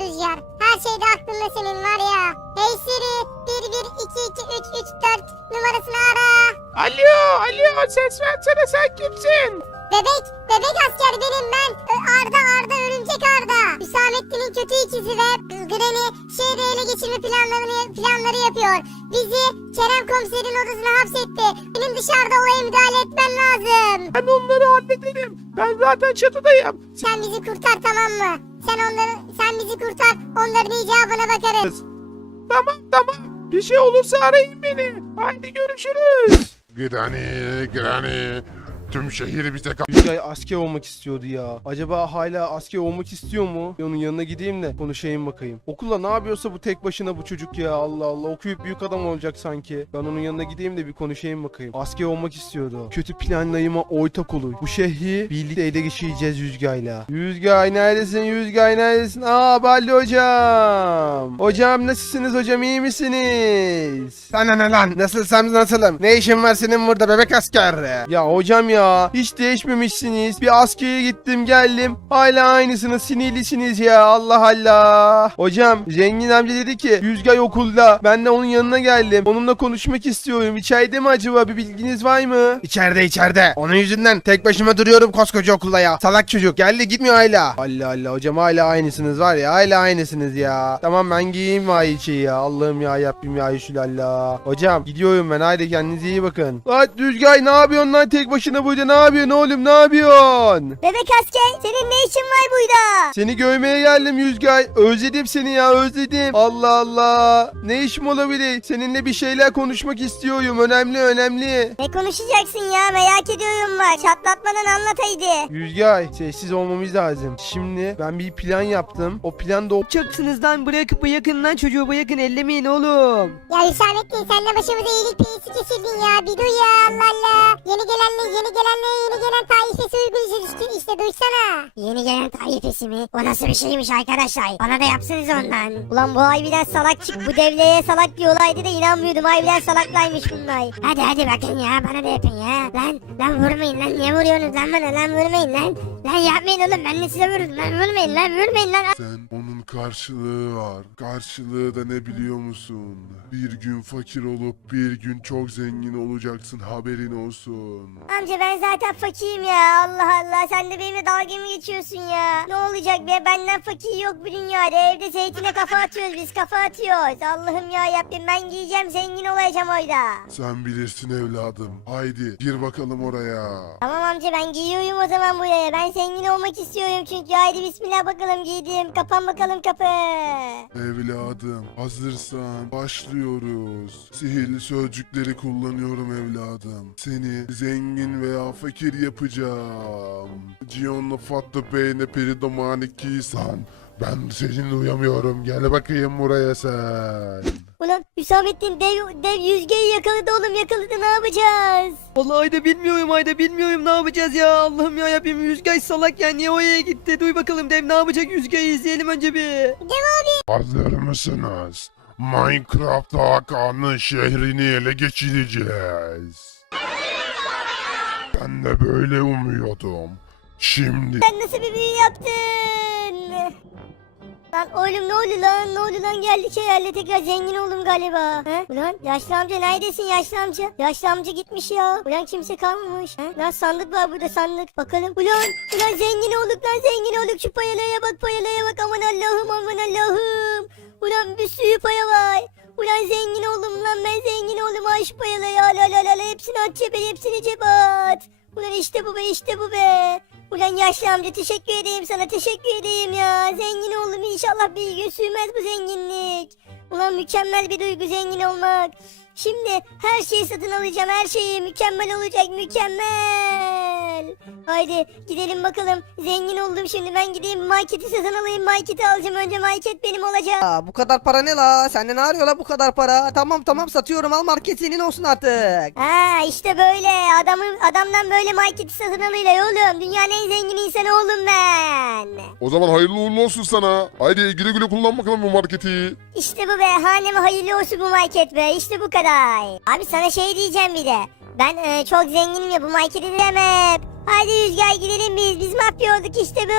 Rüzgar. Her şeyde aklında senin var ya. Hey Siri 11222334 numarasını ara. Alo, alo ses versene sen kimsin? Bebek, bebek asker benim ben. Arda Arda örümcek Arda. Hüsamettin'in kötü ikizi ve Granny şehri ele geçirme planlarını planları yapıyor. Bizi Kerem komiserin odasına hapsetti. Benim dışarıda olaya müdahale etmen lazım. Ben onları hallederim. Ben zaten çatıdayım. Sen bizi kurtar tamam mı? Sen onları, sen bizi kurtar. Onların icabına bakarız. Tamam tamam. Bir şey olursa arayın beni. Haydi görüşürüz. Granny, Granny. Tüm şehir bize kal. Yüzgay asker olmak istiyordu ya. Acaba hala asker olmak istiyor mu? Bir Onun yanına gideyim de konuşayım bakayım. Okulda ne yapıyorsa bu tek başına bu çocuk ya. Allah Allah okuyup büyük adam olacak sanki. Ben onun yanına gideyim de bir konuşayım bakayım. Asker olmak istiyordu. Kötü planlayıma ortak olur. Bu şehri birlikte ele geçireceğiz Yüzgay'la. Yüzgay neredesin? Yüzgay neredesin? Aa Balli hocam. Hocam nasılsınız hocam iyi misiniz? Sana ne lan? Nasılsam nasılım? Ne işin var senin burada bebek asker? Ya hocam ya hiç değişmemişsiniz. Bir askere gittim geldim. Hala aynısınız sinirlisiniz ya Allah Allah. Hocam zengin amca dedi ki Yüzgay okulda. Ben de onun yanına geldim. Onunla konuşmak istiyorum. İçeride mi acaba bir bilginiz var mı? İçeride içeride. Onun yüzünden tek başıma duruyorum koskoca okulda ya. Salak çocuk geldi gitmiyor hala. Allah Allah hocam hala aynısınız var ya hala aynısınız ya. Tamam ben giyeyim vay içi ya. Allah'ım ya yapayım ya Allah. Hocam gidiyorum ben haydi kendinize iyi bakın. Lan Düzgay ne yapıyorsun lan tek başına burada ne yapıyorsun oğlum ne yapıyorsun? Bebek asker senin ne işin var burada? Seni görmeye geldim Yüzgay. Özledim seni ya özledim. Allah Allah. Ne işim olabilir? Seninle bir şeyler konuşmak istiyorum. Önemli önemli. Ne konuşacaksın ya merak ediyorum bak. Çatlatmadan anlat haydi. Yüzgay sessiz olmamız lazım. Şimdi ben bir plan yaptım. O plan da o... yapacaksınız lan? Bırakıp bırakın lan çocuğu bırakın ellemeyin oğlum. Ya Hüsamettin sen de başımıza iyilik peyisi geçirdin ya. Bir duy ya Allah Allah. Yeni gelenle yeni gelenle yeni gelen taifesi uygun işte, işte duysana. Yeni gelen tarifesi mi? O nasıl bir şeymiş arkadaşlar? Bana da yapsınız ondan. Ulan bu harbiden salak çık. Bu devleye salak diyorlardı da inanmıyordum. Harbiden salaklaymış bunlar. Hadi hadi bakın ya bana da yapın ya. Lan lan vurmayın lan. Niye vuruyorsunuz lan bana lan vurmayın lan. Lan yapmayın oğlum ben de size vururum lan vurmayın lan vurmayın lan. Sen onun karşılığı var. Karşılığı da ne biliyor musun? Bir gün fakir olup bir gün çok zengin olacaksın haberin olsun. Amca ben zaten fakirim ya. Allah Allah sen de benimle dalga mı geçiyorsun ya? Ne olacak be benden fakir yok bu dünyada. Evde zeytine kafa atıyoruz biz kafa atıyoruz. Allah'ım ya yapayım ben giyeceğim zengin olacağım orada. Sen bilirsin evladım. Haydi gir bakalım oraya. Tamam amca ben giyiyorum o zaman buraya. Ben zengin olmak istiyorum çünkü. Haydi bismillah bakalım giydim. Kapan bakalım kapı. Evladım hazırsan başlıyoruz. Sihirli sözcükleri kullanıyorum evladım. Seni zengin veya fakir yapacağım. Gion'la Fatlı Bey'le Peridomani Kisan. Ben seninle uyamıyorum. Gel bakayım buraya sen. Ulan Hüsamettin dev, dev yüzgeyi yakaladı oğlum yakaladı ne yapacağız? Vallahi Ayda bilmiyorum Ayda bilmiyorum ne yapacağız ya. Allah'ım ya yapayım Yüzgay salak ya niye oraya gitti? Duy bakalım dev ne yapacak Yüzgay'ı izleyelim önce bir. Hazır mısınız? Minecraft Hakan'ın şehrini ele geçireceğiz. Ben de böyle umuyordum. Şimdi Sen nasıl bir büyü yaptın? Lan oğlum ne oldu lan? Ne oldu lan? Geldik herhalde tekrar zengin oldum galiba. He? Ulan yaşlı amca neredesin yaşlı amca? Yaşlı amca gitmiş ya. Ulan kimse kalmamış. He? Lan sandık var burada sandık. Bakalım. Ulan, ulan zengin olduk lan zengin olduk. Şu payalaya bak payalaya bak. Aman Allah'ım aman Allah'ım. Ulan bir sürü paya var. Ulan zengin oldum lan ben zengin oldum. Ay şu payalaya la la la la. Hepsini at cebe hepsini cebe at. Ulan işte bu be işte bu be. Ulan yaşlı amca teşekkür edeyim sana teşekkür edeyim ya. Zengin oldum inşallah bir gün sürmez bu zenginlik. Ulan mükemmel bir duygu zengin olmak. Şimdi her şeyi satın alacağım her şeyi mükemmel olacak mükemmel. Haydi gidelim bakalım zengin oldum şimdi ben gideyim marketi satın alayım marketi alacağım önce market benim olacak. Aa, bu kadar para ne la? Sende ne arıyor la bu kadar para? Tamam tamam satıyorum al market senin olsun artık. Ha işte böyle adamın adamdan böyle marketi satın alıyla oğlum dünyanın en zengin insanı oğlum ben. o zaman hayırlı uğurlu olsun sana. Haydi güle güle kullan bakalım bu marketi. İşte bu be haneme hayırlı olsun bu market be işte bu kadar. Abi sana şey diyeceğim bir de. Ben e, çok zenginim ya bu marketi demem. Haydi Rüzgar gidelim biz biz mafya olduk işte bu.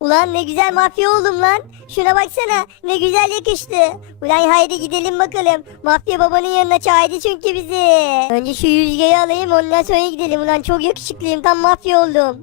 Ulan ne güzel mafya oldum lan. Şuna baksana ne güzel yakıştı. Ulan haydi gidelim bakalım. Mafya babanın yanına çağırdı çünkü bizi. Önce şu yüzgeyi alayım ondan sonra gidelim. Ulan çok yakışıklıyım tam mafya oldum.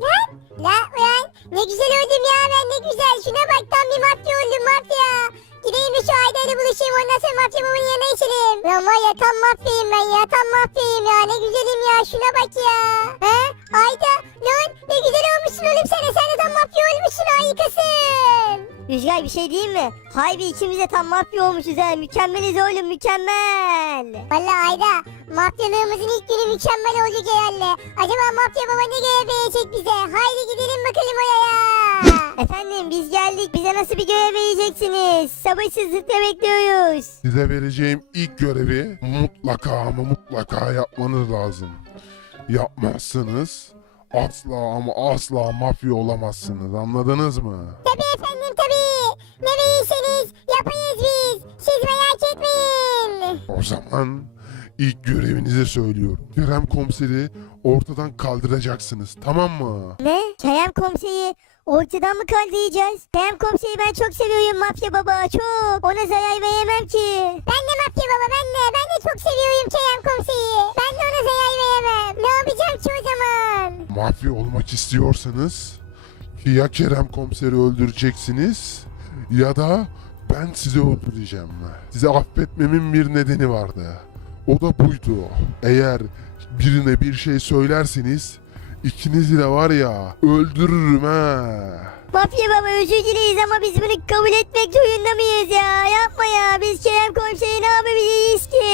La ulan ne güzel oldum ya ben ne güzel. Şuna bak tam bir mafya oldum mafya. Gideyim de şu ile buluşayım ondan sonra mafya babanın yanına içelim. Lan var ya tam mafyayım ben ya tam mafyayım ya ne güzelim ya şuna bak ya. He Ayda lan ne güzel olmuşsun oğlum sen de sen de tam mafya olmuşsun harikasın. Rüzgar bir şey diyeyim mi? Haybi ikimiz de tam mafya olmuşuz ha. Mükemmeliz oğlum mükemmel. Valla Ayda mafyalığımızın ilk günü mükemmel olacak herhalde. Acaba mafya baba ne görev verecek bize? Haydi gidelim bakalım oraya. Efendim biz geldik. Bize nasıl bir görev vereceksiniz? Sabırsızlıkla bekliyoruz. Size vereceğim ilk görevi mutlaka ama mutlaka yapmanız lazım. Yapmazsanız asla ama asla mafya olamazsınız anladınız mı? Tabii efendim tabii. Ne verirseniz yapayız biz. Siz merak etmeyin. O zaman ilk görevinizi söylüyorum. Kerem komiseri ortadan kaldıracaksınız tamam mı? Ne? Kerem komiseri ortadan mı kaldıracağız? Kerem komiseri ben çok seviyorum mafya baba çok. Ona zarar veremem ki. Ben de mafya baba ben de. Ben de çok seviyorum Kerem komiseyi. Ben de ona zarar veremem. Ne yapacağım ki o zaman? Mafya olmak istiyorsanız ya Kerem komiseri öldüreceksiniz ya da ben sizi öldüreceğim. Size affetmemin bir nedeni vardı. O da buydu. Eğer birine bir şey söylerseniz ikinizi de var ya öldürürüm ha. Mafya baba özür dileyiz ama biz bunu kabul etmek zorunda mıyız ya? Yapma ya biz Kerem komiseri ne yapabiliriz ki?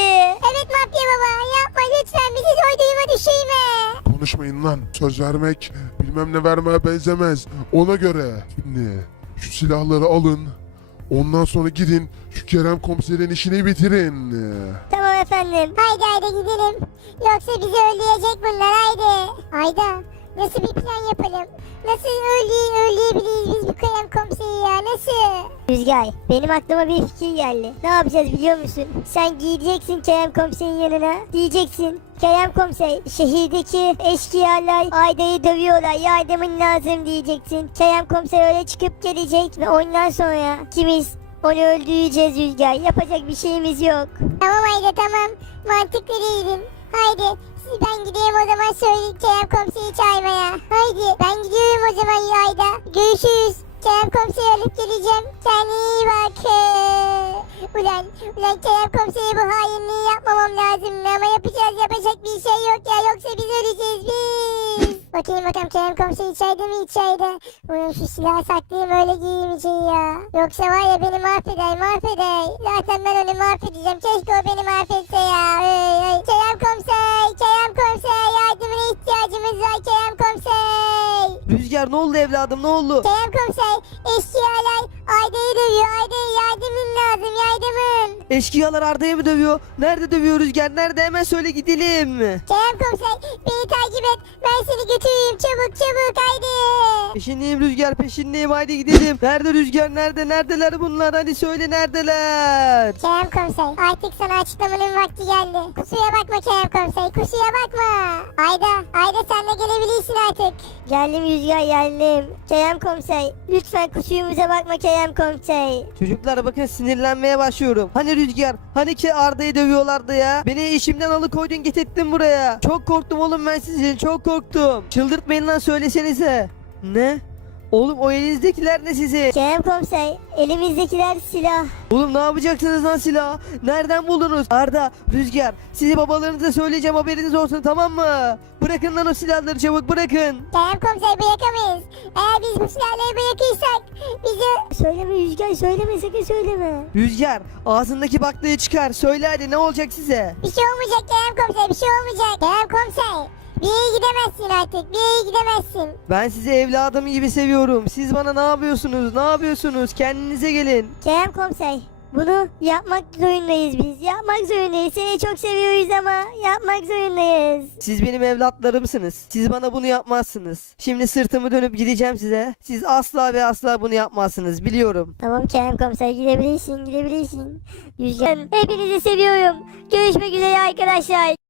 Evet mafya baba yapma lütfen bizi zor duruma düşürme. Konuşmayın lan. Söz vermek bilmem ne vermeye benzemez. Ona göre. Şimdi şu silahları alın. Ondan sonra gidin şu Kerem komiserin işini bitirin. Tamam efendim. Haydi haydi gidelim. Yoksa bizi öldürecek bunlar haydi. Ayda nasıl bir plan yapalım? Nasıl öldüğü öldürebiliriz biz bu Kerem komiseri ya nasıl? Rüzgar benim aklıma bir fikir geldi. Ne yapacağız biliyor musun? Sen gideceksin Kerem komiserin yanına. Diyeceksin. Kerem komiser şehirdeki eşkıyalar Ayda'yı dövüyorlar. Yardımın lazım diyeceksin. Kerem komiser öyle çıkıp gelecek ve ondan sonra kimiz onu öldüreceğiz Rüzgar. Yapacak bir şeyimiz yok. Tamam Ayda tamam. Mantıklı değildin. Haydi siz ben gideyim o zaman söyle Kerem komiseri çağırmaya. Haydi ben gidiyorum o zaman Ayda. Görüşürüz. Kerem komiseri alıp geleceğim. Kendine iyi bak. Ulan, ulan Kerem komiseri bu hainliği yapmamam lazım. Ama yapacağız yapacak bir şey yok ya. Yoksa biz öleceğiz biz. Bakayım bakalım Kerem komiseri içeride mi içeride? Bunun şu silahı saklayayım öyle giyeyim içeri ya. Yoksa var ya beni mahveder mahveder. Zaten ben onu mahvedeceğim. Keşke o beni mahvetse ya. Ay, ay. Kerem komiser, Kerem komiser yardımına ihtiyacımız var Kerem komiser. Rüzgar ne oldu evladım ne oldu? Kerem komiser eşkıyalar Ayda'yı dövüyor. Ayda'ya yardımın lazım yardımın. Eşkıyalar Arda'yı mı dövüyor? Nerede dövüyor Rüzgar? Nerede? Hemen söyle gidelim. Kerem komiser beni takip et. Ben seni götüreyim çabuk çabuk haydi. Peşindeyim Rüzgar peşindeyim haydi gidelim. Nerede Rüzgar? Nerede? Neredeler bunlar? Hadi söyle neredeler? Kerem komiser artık sana açıklamanın vakti geldi. Kusura bakma Kerem komiser kusura bakma. Ayda, Ayda sen de gelebilirsin artık. Geldim Rüzgar geldim. Kerem komiser lütfen kusurumuza bakma Kerem komiser. Çocuklar bakın sinirlenmeye başlıyorum. Hani Rüzgar? Hani ki Arda'yı dövüyorlardı ya? Beni işimden alıkoydun getirdin buraya. Çok korktum oğlum ben sizin çok korktum. Çıldırtmayın lan söylesenize. Ne? Oğlum o elinizdekiler ne sizi? Kerem komiser elimizdekiler silah. Oğlum ne yapacaksınız lan silahı? Nereden buldunuz? Arda, Rüzgar, sizi babalarınıza söyleyeceğim haberiniz olsun tamam mı? Bırakın lan o silahları çabuk bırakın. Kerem komiser bırakamayız. Eğer bu silahları bırakırsak bizi... Söyleme Rüzgar söyleme sakın söyleme. Rüzgar, ağzındaki baklayı çıkar. Söyle hadi ne olacak size? Bir şey olmayacak Kerem komiser bir şey olmayacak. Kerem komiser bir yere gidemezsin artık bir yere gidemezsin. Ben sizi evladım gibi seviyorum. Siz bana ne yapıyorsunuz? Ne yapıyorsunuz? Kendinize gelin. Kerem komiser bunu yapmak zorundayız biz. Yapmak zorundayız. Seni çok seviyoruz ama yapmak zorundayız. Siz benim evlatlarımsınız. Siz bana bunu yapmazsınız. Şimdi sırtımı dönüp gideceğim size. Siz asla ve asla bunu yapmazsınız. Biliyorum. Tamam Kerem komiser gidebilirsin gidebilirsin. Rüzgar hepinizi seviyorum. Görüşmek üzere arkadaşlar.